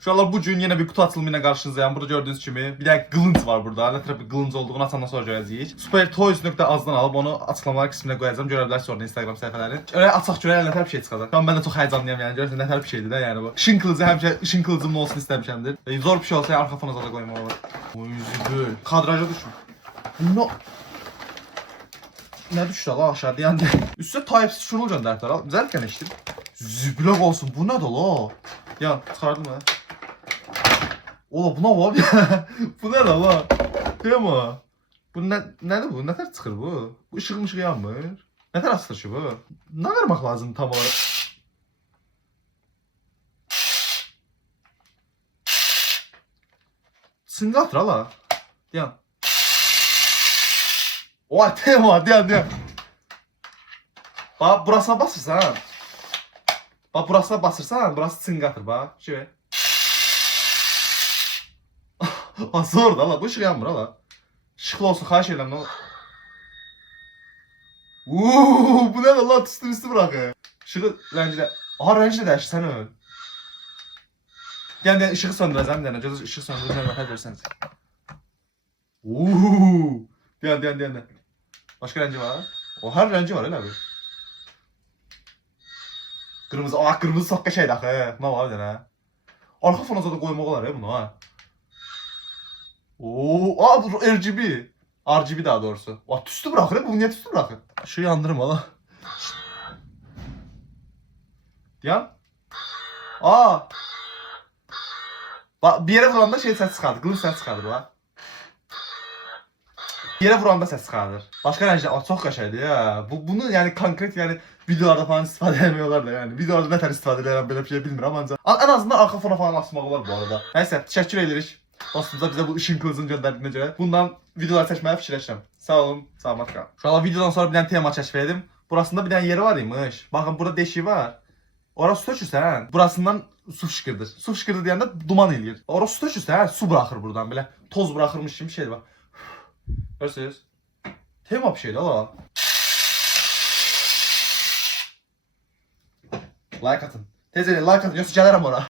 Uşaqlar bu gün yine bir kutu açılımı ilə qarşınızdayım. Burada gördüğünüz kimi bir tane qılınc var burada. Ne tarafı qılınc olduğunu açandan sonra görəcəyik. Supertoys.az-dan alıb onu açıqlamalar qisminə qoyacağım. Görə bilərsiniz orada Instagram səhifələrini. Öyle açaq görək nə tərəf bir şey çıxacaq. Şu an mən də çox həyecanlıyam yəni. Görürsən nə tərəf bir şeydir də yəni bu. İşin kılıcı həmişə işin kılıcımın olsun istəmişəmdir. Zor bir şey olsa arxa fona da qoymaq olur. Oy zübül. Kadraja düşmür. No. Ne düştü la aşağıda yani. Üstüne Type-C şunu göndərdi la. Zərkən eşitdim. Zübülək olsun. Bu nədir la? Ya çıxardım ha. Ola buna var ya. Bu ne la? Tema. Bu nedir bu? Ne kadar çıkır bu? Bu ışık yanmır. Ne kadar asılır şu bu? Ne vermek lazım tam olarak? Singatır la. Diyan. Oha tema diyan. Bak burasına basırsan. Bak burasına basırsan burası singatır bak. Şöyle. Zor da la bu ışık yanmır la. Işıklı olsun xahiş edirəm ne bu ne la üstü bırakı. Işığı rənglə. Aha rənglə dəyişir sən öl. Gəlin ışığı söndürəcəm deyən. Gözü ışığı söndürəcəm baxar görsəniz. Deyən. Başka rəngi var? O her rəngi var elə bir. Kırmızı. Kırmızı saqqa şeydir axı. Ne var deyən ha? Arxa fona da qoymaq olar ya bunu ha. Bu RGB. RGB daha doğrusu. Tüstü bırakır. Bu niye tüstü bırakır? Şu yandırma la. Yan. Bak bir yere vuranda şey ses çıkardı. Kılıç ses çıkardı bak. Bir yere vuranda ses çıkardır. Başka renkler çok kaşaydı ya. Bunu yani konkret yani videolarda falan istifade edemiyorlar da yani. Videolarda ne tər istifade ederim böyle bir şey bilmirəm ancaq. En azından arka fona falan asmaq olar bu arada. Neyse teşekkür ederiz. Dostumuza bize bu ışın kılıcını göndərdiyinə görə bundan videolar seçməyə fikirləşirəm. Sağ olun, salamat qalın. Şu an videodan sonra bir tane tema kəşf etdim. Burasında bir tane yeri var imiş. Bakın burada deşiği var. Orası su tökürsən, burasından su fışkırdır. Su fışkırdı deyəndə duman eləyir. Orası su tökürsən, su bırakır buradan belə. Toz bırakırmış kimi şeydir bak. Görürsünüz? Tema bir şeydir la. Like atın. Tez edin like atın yoksa gələrəm ora.